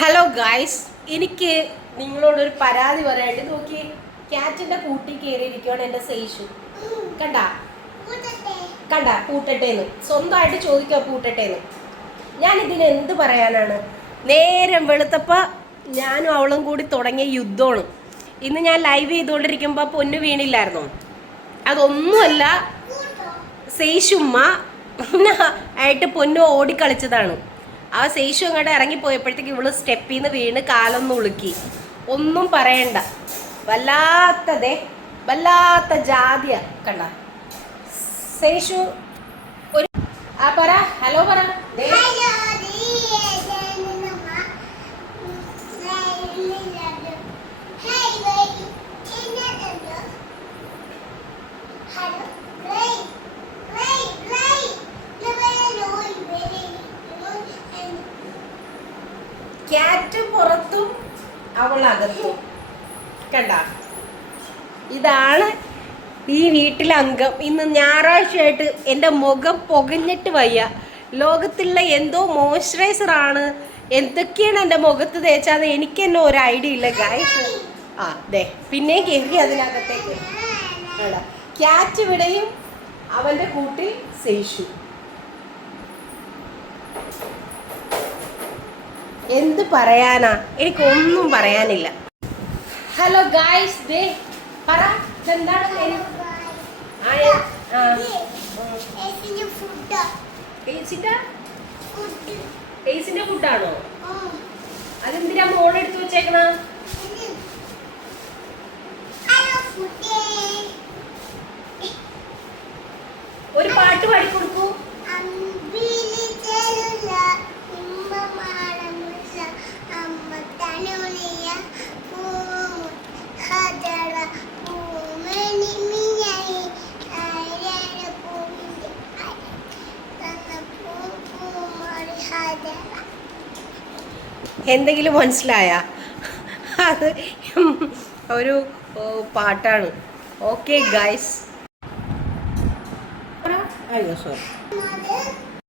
Hello guys, എനിക്ക് നിങ്ങളോടൊരു പരാതി പറയാണ്ട്. നോക്കി, ക്യാറ്റിന്റെ കൂട്ടി കയറിയിരിക്കുകയാണ് എൻ്റെ സേഷു. കണ്ടാ പൂട്ടട്ടേന്ന് സ്വന്തമായിട്ട് ചോദിക്കുക, പൂട്ടട്ടേന്ന്. ഞാൻ ഇതിന് എന്ത് പറയാനാണ്? നേരം വെളുത്തപ്പ ഞാനും അവളും കൂടി തുടങ്ങിയ യുദ്ധമാണ്. ഇന്ന് ഞാൻ ലൈവ് ചെയ്തുകൊണ്ടിരിക്കുമ്പോൾ പൊന്നു വീണില്ലായിരുന്നോ? അതൊന്നുമല്ല, സേഷുമ്മ ആയിട്ട് പൊന്നു ഓടിക്കളിച്ചതാണ്. ആ സേഷു അങ്ങോട്ട് ഇറങ്ങിപ്പോയപ്പോഴത്തേക്ക് ഇവള് സ്റ്റെപ്പിൽ നിന്ന് വീണ് കാലൊന്നും ഉളുക്കി. ഒന്നും പറയണ്ട, വല്ലാത്ത ജാതിയ. കണ്ട സേഷു ഒരു പറ, ഹലോ പറ. ക്യാറ്റ് പുറത്തും അവളകത്തും. കണ്ട, ഇതാണ് ഈ വീട്ടിലെ അംഗം. ഇന്ന് ഞായറാഴ്ചയായിട്ട് എൻ്റെ മുഖം പുകഞ്ഞിട്ട് വയ്യ. ലോകത്തിലുള്ള എന്തോ മോയ്സ്ചറൈസറാണ്, എന്തൊക്കെയാണ് എൻ്റെ മുഖത്ത് തേച്ചാൽ എനിക്ക് തന്നെ ഒരു ഐഡിയ ഇല്ല ഗൈസ്. ദേ പിന്നെയും കയറി അതിനകത്തേക്ക്. ക്യാറ്റ് ഇവിടെയും അവൻ്റെ കൂട്ടിൽ സേഷു. എന്ത് പറയാനാ, എനിക്കൊന്നും പറയാനില്ല. ഹലോ ഗായ്സ്, ദേ പറ, എന്താണ് ടേസിന്റെ ഫുഡാണോ? അതെന്തിനാ മോളെടുത്ത് വെച്ചേക്കണ? ഒരു പാട്ട് പാടിക്കൊടുക്കൂ. എന്തെങ്കിലും മനസ്സിലായ? അത് ഒരു പാട്ടാണ്. Okay guys. അയ്യോ സോറി.